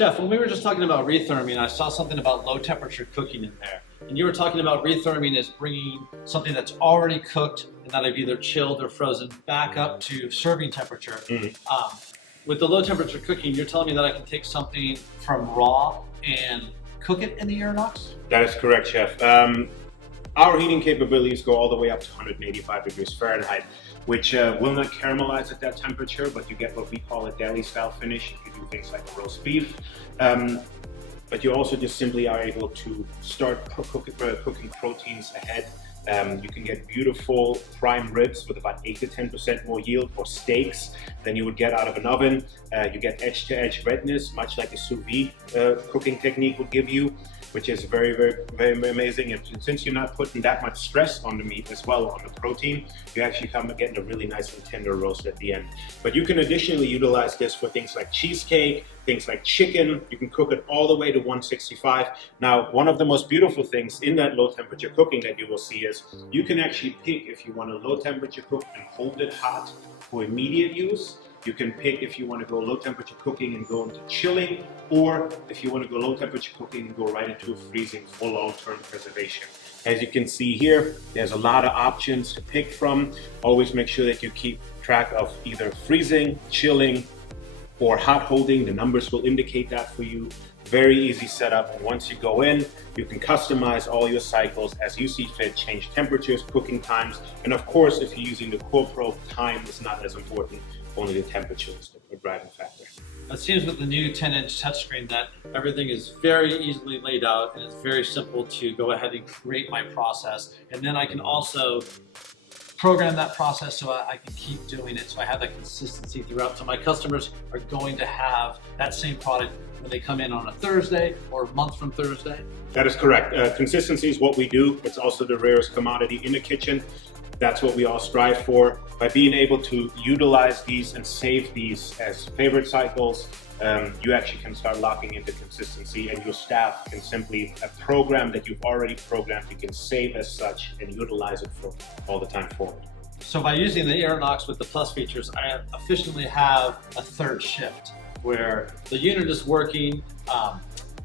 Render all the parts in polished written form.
Chef, when we were just talking about retherming, I saw something about low temperature cooking in there. And you were talking about retherming as bringing something that's already cooked and that I've either chilled or frozen back up to serving temperature. With the low temperature cooking, you're telling me that I can take something from raw and cook it in the Irinox? That is correct, Chef. Our heating capabilities go all the way up to 185 degrees Fahrenheit, which will not caramelize at that temperature, but you get what we call a deli style finish. You can do things like a roast beef. But you also just simply are able to start cooking proteins ahead. You can get beautiful prime ribs with about 8 to 10% more yield, or steaks than you would get out of an oven. You get edge-to-edge redness, much like a sous vide cooking technique would give you, which is very, very, very amazing. And since you're not putting that much stress on the meat as well, on the protein, you actually come getting a really nice and tender roast at the end. But you can additionally utilize this for things like cheesecake, things like chicken. You can cook it all the way to 165. Now, one of the most beautiful things in that low temperature cooking that you will see is you can actually pick if you want to low temperature cook and hold it hot for immediate use. You can pick if you want to go low temperature cooking and go into chilling, or if you want to go low temperature cooking and go right into freezing for long-term preservation. As you can see here, there's a lot of options to pick from. Always make sure that you keep track of either freezing, chilling, or hot holding. The numbers will indicate that for you. Very easy setup, and once you go in, you can customize all your cycles as you see fit, change temperatures, cooking times, and of course, if you're using the Core Pro, time is not as important. Only the temperature is the driving factor. It seems with the new 10-inch touchscreen that everything is very easily laid out and it's very simple to go ahead and create my process. And then I can also program that process so I can keep doing it, so I have that consistency throughout. So my customers are going to have that same product when they come in on a Thursday or a month from Thursday. That is correct. Consistency is what we do. It's also the rarest commodity in the kitchen. That's what we all strive for. By being able to utilize these and save these as favorite cycles, you actually can start locking into consistency, and your staff can simply, a program that you've already programmed, you can save as such and utilize it for all the time forward. So by using the Irinox with the Plus features, I efficiently have a third shift where the unit is working,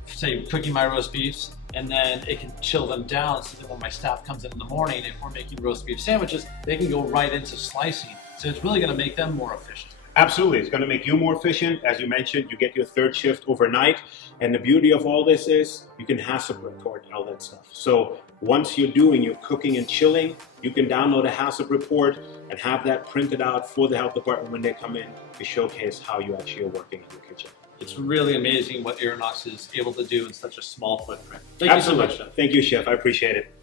say cooking my roast beefs, and then it can chill them down so that when my staff comes in the morning, if we're making roast beef sandwiches, they can go right into slicing. So it's really gonna make them more efficient. Absolutely, it's gonna make you more efficient. As you mentioned, you get your third shift overnight. And the beauty of all this is you can HACCP report and all that stuff. So once you're doing your cooking and chilling, you can download a HACCP report and have that printed out for the health department when they come in to showcase how you actually are working in your kitchen. It's really amazing what Irinox is able to do in such a small footprint. Thank you so much, Chef. Thank you, Chef. I appreciate it.